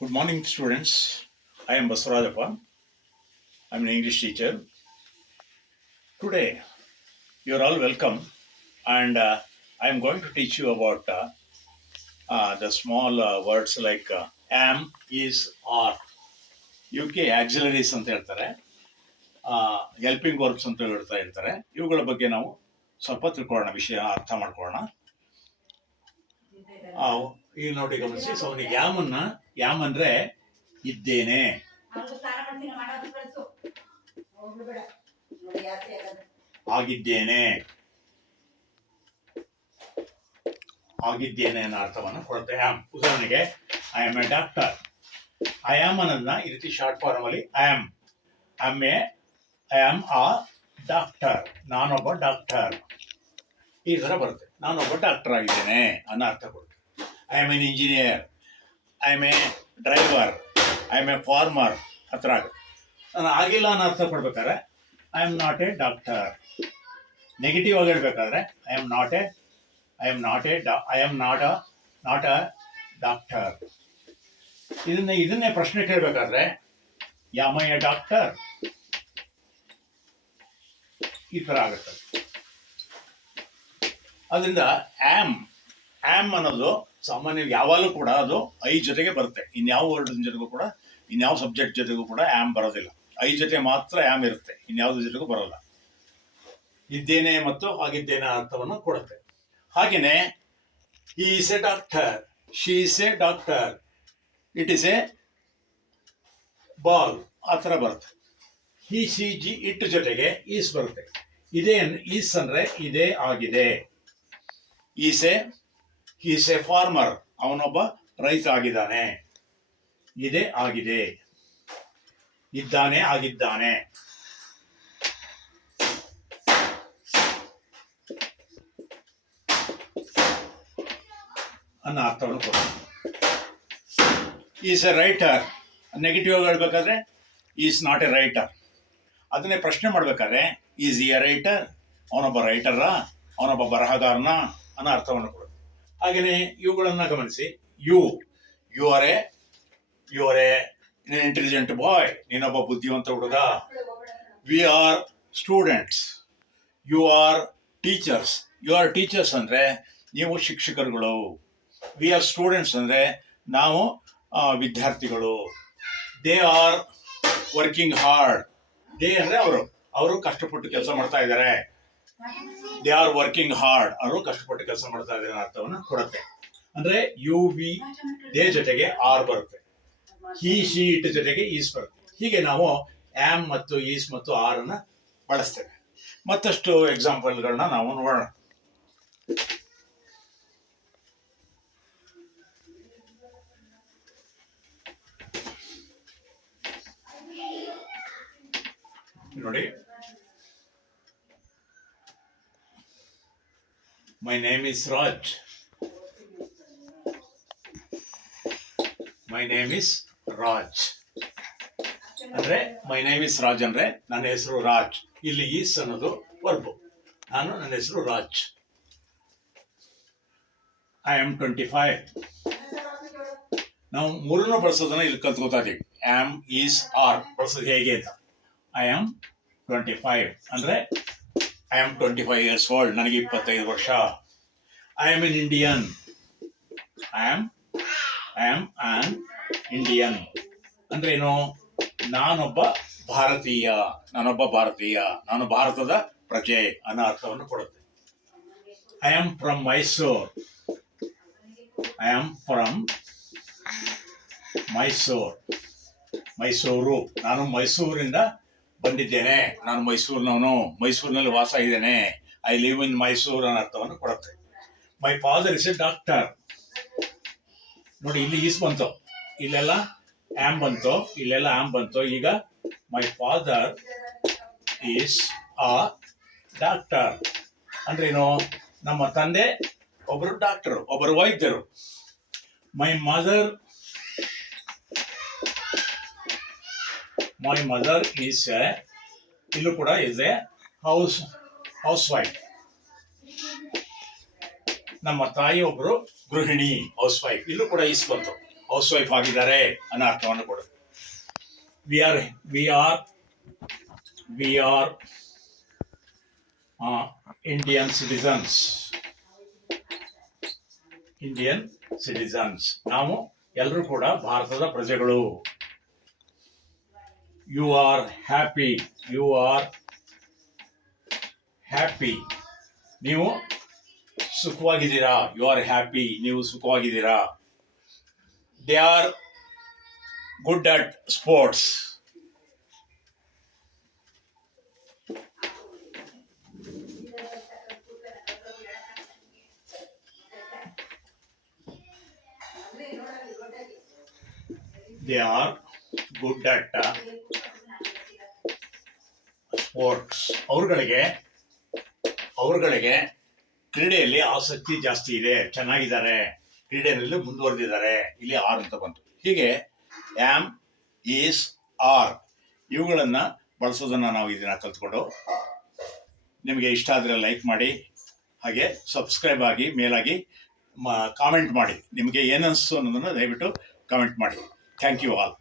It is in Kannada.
Good morning, students. I am Baswarajappa. I am an English teacher. Today, you are all welcome, and I am going to teach you about the small words like am, is, are. ಇವಕ್ಕೆ ಆಕ್ಸಿಲರೀಸ್ ಅಂತ ಹೇಳ್ತಾರೆ, ಹೆಲ್ಪಿಂಗ್ ವರ್ಬ್ಸ್ ಅಂತ ಹೇಳ್ತಾ ಇರ್ತಾರೆ. ಇವುಗಳ ಬಗ್ಗೆ ನಾವು ಸ್ವಲ್ಪ ತಿಳ್ಕೊಳ್ಳೋಣ, ವಿಷಯ ಅರ್ಥ ಮಾಡ್ಕೊಳ್ಳೋಣ. ಈಗ ನೋಡಿ ಗಮನಿಸಿ. ಸೊ ಅವನಿಗೆ ಯಾಮ್ ಅಂದ್ರೆ ಇದ್ದೇನೆ, ಆಗಿದ್ದೇನೆ, ಆಗಿದ್ದೇನೆ ಅನ್ನೋ ಅರ್ಥವನ್ನು ಕೊಡುತ್ತೆ ಆಮ್. ಉದಾಹರಣೆಗೆ I am a doctor. I am ಅನ್ನೋದನ್ನ ಈ ರೀತಿ ಶಾರ್ಟ್ ಫಾರ್ಮ್ ಅಲ್ಲಿ ಐ ಆಮ್ ಅ ಡಾಕ್ಟರ್, ನಾನೊಬ್ಬ ಡಾಕ್ಟರ್, ಈ ತರ ಬರುತ್ತೆ. ನಾನೊಬ್ಬ ಡಾಕ್ಟರ್ ಆಗಿದ್ದೇನೆ ಅನ್ನೋ ಅರ್ಥ ಕೊಡುತ್ತೆ. I am an engineer, I am a driver, I am a farmer ಹತ್ರ ಆಗುತ್ತೆ. ನಾನು ಆಗಿಲ್ಲ ಅನ್ನೋ ಅರ್ಥ ಕೊಡ್ಬೇಕಾದ್ರೆ I am not a doctor. Negative ಆಗಿ ಹೇಳ್ಬೇಕಾದ್ರೆ I am not a doctor. ಇದನ್ನೇ ಪ್ರಶ್ನೆ ಕೇಳಬೇಕಾದ್ರೆ ಯಾಮ್ ಐ ಎ ಡಾಕ್ಟರ್, ಈ ತರ ಆಗುತ್ತೆ. ಅದರಿಂದ ಆಮ್ ಅನ್ನೋದು ಸಾಮಾನ್ಯವಾಗಿ ಯಾವಾಗಲೂ ಕೂಡ ಅದು ಐ ಜೊತೆಗೆ ಬರುತ್ತೆ. ಇನ್ಯಾವ ವರ್ಡ್ ಜೊತೆಗೂ ಕೂಡ, ಇನ್ಯಾವ ಸಬ್ಜೆಕ್ಟ್ ಜೊತೆಗೂ ಕೂಡ ಆಮ್ ಬರೋದಿಲ್ಲ. ಐ ಜೊತೆ ಮಾತ್ರ ಆಮ್ ಇರುತ್ತೆ, ಇನ್ಯಾವುದ್ರ ಜೊತೆಗೂ ಬರೋಲ್ಲ. ಇದ್ದೇನೆ ಮತ್ತು ಆಗಿದ್ದೇನೆ ಅರ್ಥವನ್ನು ಕೊಡುತ್ತೆ. ಹಾಗೇನೆ he is a doctor, she is a doctor, it is a ball ಆ ಥರ ಬರುತ್ತೆ. ಹಿ ಸಿ ಜಿ ಇಟ್ ಜೊತೆಗೆ ಈಸ್ ಬರುತ್ತೆ. ಈಸ್ ಅಂದ್ರೆ ಇದೇ ಆಗಿದೆ. ಈಸ್ ಎ ಫಾರ್ಮರ್, ಅವನೊಬ್ಬ ರೈತ ಆಗಿದ್ದಾನೆ. ಇದೇ ಆಗಿದೆ, ಇದ್ದಾನೆ, ಆಗಿದ್ದಾನೆ. ಅನ್ನೋ ಅರ್ಥವನ್ನು ಕೊಡುತ್ತೆ. ಈಸ್ ಎ ರೈಟರ್, ನೆಗೆಟಿವ್ ಆಗಿ ಹೇಳ್ಬೇಕಾದ್ರೆ ಈಸ್ ನಾಟ್ ಎ ರೈಟರ್. ಅದನ್ನೇ ಪ್ರಶ್ನೆ ಮಾಡ್ಬೇಕಾದ್ರೆ ಈಸ್ ಎ ರೈಟರ್, ಅವನೊಬ್ಬ ರೈಟರ, ಅವನೊಬ್ಬ ಬರಹಗಾರನ ಅನ್ನೋ ಅರ್ಥವನ್ನು ಕೊಡುತ್ತೆ. ಹಾಗೆಯೇ ಇವುಗಳನ್ನ ಗಮನಿಸಿ. You are a intelligent boy, ನೀನೊಬ್ಬ ಬುದ್ಧಿವಂತ ಹುಡುಗ. We are students, you are teachers ಅಂದ್ರೆ ನೀವು ಶಿಕ್ಷಕರುಗಳು. ವಿ ಆರ್ ಸ್ಟೂಡೆಂಟ್ಸ್ ಅಂದ್ರೆ ನಾವು ವಿದ್ಯಾರ್ಥಿಗಳು. They are working hard. They ಅಂದ್ರೆ ಅವರು ಕಷ್ಟಪಟ್ಟು ಕೆಲಸ ಮಾಡ್ತಾ ಇದ್ದಾರೆ. ದೇ ಆರ್ ವರ್ಕಿಂಗ್ ಹಾರ್ಡ್, ಅವರು ಕಷ್ಟಪಟ್ಟು ಕೆಲಸ ಮಾಡ್ತಾ ಇದ್ದಾರೆ ಅರ್ಥವನ್ನು ಕೊಡುತ್ತೆ. ಅಂದ್ರೆ ದೇ ಜೊತೆಗೆ ಆರ್ ಬರುತ್ತೆ. ಹಿ ಶಿ ಇಟ್ ಜೊತೆಗೆ ಈಸ್ ಬರುತ್ತೆ. ಹೀಗೆ ನಾವು ಆಮ್ ಮತ್ತು ಈಸ್ ಮತ್ತು ಆರ್ ಅನ್ನ ಬಳಸ್ತೇವೆ. ಮತ್ತಷ್ಟು ಎಕ್ಸಾಂಪಲ್ಗಳನ್ನ ನಾವು ನೋಡೋಣ. ನೋಡಿ, my name is Raj. My name is Raj ಅಂದ್ರೆ ನನ್ನ ಹೆಸರು ರಾಜ್. ಇಲ್ಲಿ ಈಸ್ ಅನ್ನೋದು ವರ್ಬ್. ನನ್ನ ಹೆಸರು ರಾಜ್. I am 25. ನಾವು ಮೂರನ್ನು ಬಳಸೋದನ್ನ ಇಲ್ಲಿ ಕಲ್ತ್ಕೋತಾ ಇದೀವಿ. ಆಮ್, ಈಸ್, ಆರ್ ಬಳಸೋದು ಹೇಗೆ ಅಂತ. ಐ ಆಮ್ 25 ಅಂದ್ರೆ ಐ ಆಮ್ 25 years old, ನನಗೆ 25 ವರ್ಷ. I am an Indian. I am on Indian ಅಂದ್ರೆ ಏನು? ನಾನೊಬ್ಬ ಭಾರತೀಯ, ನಾನು ಭಾರತದ ಪ್ರಜೆ ಅನ್ನೋ ಅರ್ಥವನ್ನು ಕೊಡುತ್ತೆ. ಐ ಆಮ್ ಫ್ರಮ್ ಮೈಸೂರು, ನಾನು ಮೈಸೂರಿಂದ ಬಂದಿದ್ದೇನೆ, ನಾನು ಮೈಸೂರಿನವನು, ಮೈಸೂರಿನಲ್ಲಿ ವಾಸ ಇದ್ದೇನೆ. ಐ ಲಿವ್ ಇನ್ ಮೈಸೂರು ಅನ್ನೋ ಅರ್ಥವನ್ನು ಕೊಡುತ್ತೆ. My father is A doctor. ನೋಡಿ, ಇಲ್ಲಿ ಈಸ್ ಬಂತು, ಇಲ್ಲೆಲ್ಲ ಆಮ್ ಬಂತು, ಈಗ my father is a doctor ಅಂದ್ರೆ ಏನು? ನಮ್ಮ ತಂದೆ ಒಬ್ಬರು ಡಾಕ್ಟರ್, ಒಬ್ಬರು ವೈದ್ಯರು. ಮೈ ಮದರ್ ಈಸ್ ಇಲ್ಲೂ ಕೂಡ ಇಸ್ ಎ ಹೌಸ್ ವೈಫ್. ನಮ್ಮ ತಾಯಿ ಒಬ್ರು ಗೃಹಿಣಿ, ಹೌಸ್ ವೈಫ್. ಇಲ್ಲೂ ಕೂಡ ಈಸ್ ಬಂತು. ಹೌಸ್ ವೈಫ್ ಆಗಿದ್ದಾರೆ ಅನ್ನೋ ಅರ್ಥವನ್ನು ಕೊಡುತ್ತೆ. We are Indian citizens. ನಾವು ಎಲ್ಲರೂ ಕೂಡ ಭಾರತದ ಪ್ರಜೆಗಳು. You are happy. ನೀವು ಸುಖವಾಗಿದ್ದೀರಾ. ಯು ಆರ್ ಹ್ಯಾಪಿ, ನೀವು ಸುಖವಾಗಿದ್ದೀರಾ. They are good at sports. They are good at sports. ಅವ್ರಗಳಿಗೆ ಕ್ರೀಡೆಯಲ್ಲಿ ಆಸಕ್ತಿ ಜಾಸ್ತಿ ಇದೆ, ಚೆನ್ನಾಗಿದ್ದಾರೆ, ಕ್ರೀಡೆಯಲ್ಲಿ ಮುಂದುವರೆದಿದ್ದಾರೆ. ಇಲ್ಲಿ ಆರ್ ಅಂತ ಬಂತು. ಹೀಗೆ ಆಮ್, ಈಸ್, ಆರ್ ಇವುಗಳನ್ನು ಬಳಸೋದನ್ನು ನಾವು ಇದನ್ನ ಕಲ್ತ್ಕೊಂಡು, ನಿಮಗೆ ಇಷ್ಟ ಆದರೆ ಲೈಕ್ ಮಾಡಿ, ಹಾಗೆ ಸಬ್ಸ್ಕ್ರೈಬ್ ಆಗಿ, ಮೇಲಾಗಿ ಕಾಮೆಂಟ್ ಮಾಡಿ. ನಿಮಗೆ ಏನನ್ನಿಸ್ತು ಅನ್ನೋದನ್ನು ದಯವಿಟ್ಟು ಕಾಮೆಂಟ್ ಮಾಡಿ. Thank you all.